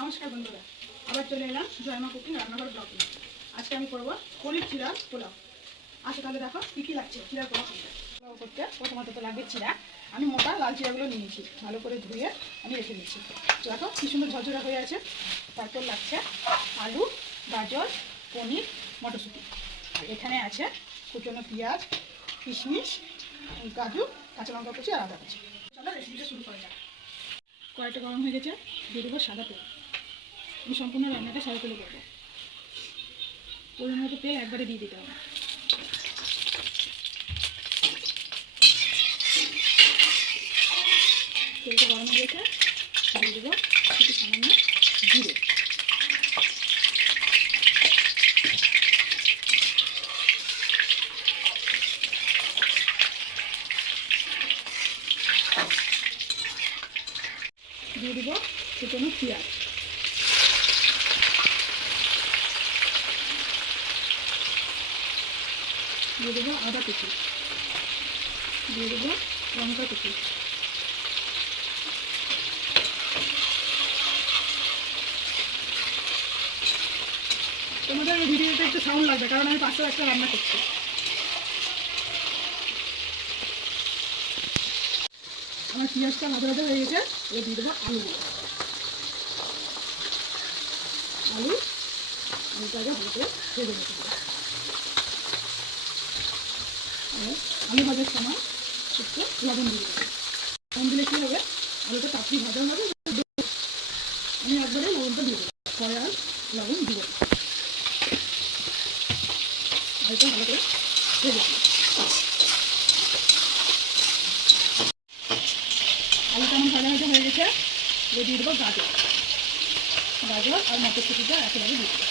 নমস্কার বন্ধুরা, আবার চলে এলাম জয়মা কুকিং রান্নাঘর ব্লগে। আজকে আমি করবো পনির চিড়ার পোলাও। আচ্ছা তাহলে দেখো কী কী লাগছে চিড়ার পোলাও করতে। প্রথমত তো লাগবে চিড়া। আমি মোটা লাল চিড়াগুলো নিয়েছি, ভালো করে ধুয়ে আমি রেখে দিচ্ছি। তো দেখো কী সুন্দর ঝরঝরা হয়ে আছে। তারপর লাগছে আলু, গাজর, পনির, মটরশুঁটি। আর এখানে আছে কুচনো পেঁয়াজ, কিশমিশ, কাজু, কাঁচা লঙ্কা কুচি আর আদা কুচি। চলো রেসিপিটা শুরু করা যাক। কড়াইটা গরম হয়ে গেছে, দিয়ে দেবো সাদা তেল। আমি সম্পূর্ণ রান্নাটা সাদা তেলে করবো। পরিমাণ মতো তেল একবারে দিয়ে দিতে হবে। তেলটা গরম হয়ে গেছে, দিয়ে দেবো একটু সামান্য জিরে। দিয়ে দেবো কুচনো পেঁয়াজ। দিয়ে দেবো আদা কুচি। দিয়ে দেবো লঙ্কা কুচি। তোমাদের এই ভিডিওতে একটু সাউন্ড লাগবে, কারণ আমি পাঁচটা একটা রান্না করছি। আমার পেঁয়াজটা ভাজা ভাজা হয়ে গেছে, এবার দিয়ে দেবো আলুগুলো। আলুটাকে ভালো করে ভেজে নিতে হবে। আলু ভাজার সময় একটু লবণ দিয়ে দেবো। লবণ দিলে কী হবে, আলুটা তাড়াতাড়ি ভাজা হবে। আমি একবারে লবণটা দিয়ে দেবো, পরে আর লবণ দিব না। আলুটা ভালো করে ভেজে দেবো। আলুটা আমার ভাজা ভাজা হয়ে গেছে, এবার দিয়ে দেবো গাজর আর মটরশুঁটিটা একেবারে দিয়ে দেবো।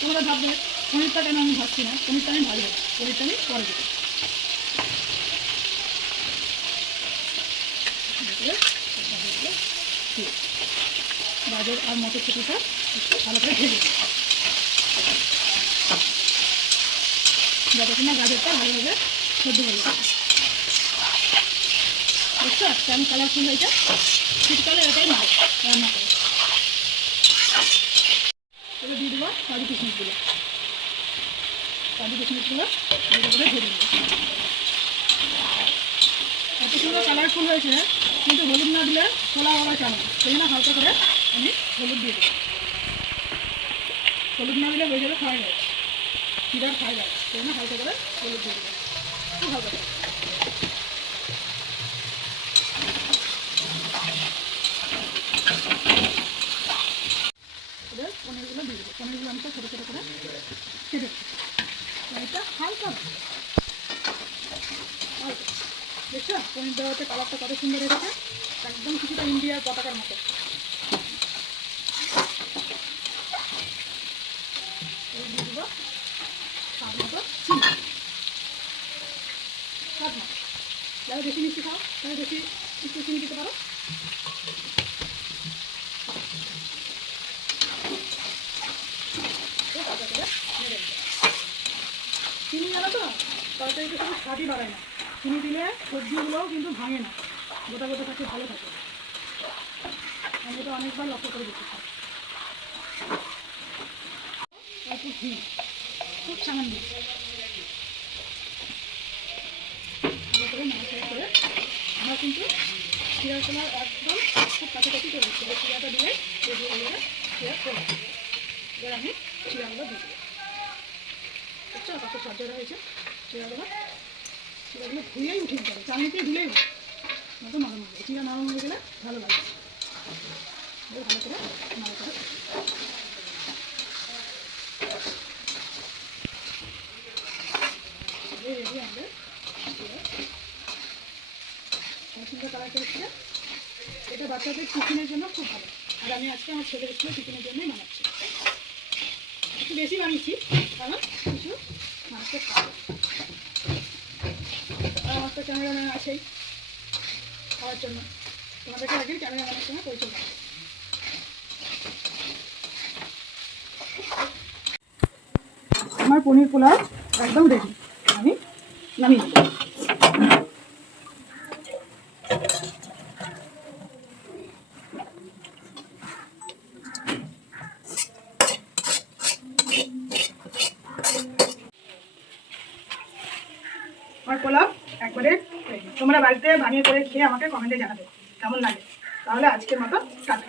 তোমরা ভাববে পনিরটা কেন আমি ভাবছি না, পনিরটা আমি ভাজবো, পনিরটা আমি পরে দেবো। গাজর আর মটরশুঁটিটা একটু ভালো করে ভেজে দেবো, যতক্ষণ না গাজরটা ভালোভাবে সেদ্ধ হয়ে যাবে। বুঝছো, কেমন কালারফুল হয়েছে। শীতকালে এটাই ভালো রান্না করে। এবার দিয়ে দেবো কাজু কিশমিশগুলো ভালো করে ভেজে দেবো। এত সুন্দর কালারফুল হয়েছে, কিন্তু হলুদ না দিলে ছোলা হওয়া চালে না। সেই জন্য হালকা করে আমি হলুদ দিয়ে দেবো। হলুদ না দিলে হয়ে যাবে ফ্রাইড রাইস, চিড়ার ফ্রাইড রাইস। সেই জন্য হালকা করে হলুদ দিয়ে দেবো, খুব হালকা করে। এবার পনিরগুলো দিয়ে দেবো। পনিরগুলো আমি তো ছোটো ছোটো করে কেটে দেবো। পনিরটা হালকা দেখছো, পনির দেওয়াতে কালারটা কত সুন্দর এসেছে, একদম কিছুটা ইন্ডিয়ার পতাকার মতো। দিয়ে দেবো স্বাদ মতো চিনি। স্বাদ মতো, যারা বেশি মিষ্টি খাও তারা বেশি একটু চিনি দিতে পারো। চিনি জানো তো তরকারিতে শুধু স্বাদই বাড়ায় না, চিনি দিলে সবজিগুলোও কিন্তু ভাঙে না, গোটা গোটা থাকে, ভালো থাকে। আমি তো অনেকবার লক্ষ্য করে দেখতে চাই। একটু ঘি, খুব সামান্য ভালো করে নাড়াচাড়া করে আমরা কিন্তু চিড়ার সময় একদম খুব কাছাকাছি করে দিচ্ছি। চিড়াটা দিলে রেডি হয়ে যাবে চিড়া করে। এবার আমি চিড়াগুলো দিয়ে দেবো। বুঝছো কত সজ্জা হয়েছে চিড়াগুলো ধুয়েই উঠে দিতে হবে, চালনিতেই ধুলেই হবে, মতো নরম হবে। চিড়া নরম হয়ে গেলে ভালো লাগবে। ভালো করে নাড়া করে রেডি আমাদের সুন্দর কালার করেছিল। এটা বাচ্চাদের টিফিনের জন্য খুব ভালো। আর আমি আজকে আমার ছেলের স্কুলে টিফিনের জন্যই বানাচ্ছি। একটু বেশি বানিয়েছি, কারণ কিছু মানুষের খাবে। আর আমার তো ক্যামেরাম্যান আছেই খাওয়ার জন্য, তোমাদেরকে একদিন ক্যামেরাম্যানের সঙ্গে পরিচয় করবো। আমার পনির পোলাও একদম রেডি, আমি নামিয়ে নেব। আমার পোলাও একবারে ready। তোমরা বাড়িতে বানিয়ে করে খেয়ে আমাকে কমেন্টে জানাবে কেমন লাগে। তাহলে আজকের মতো টাটা।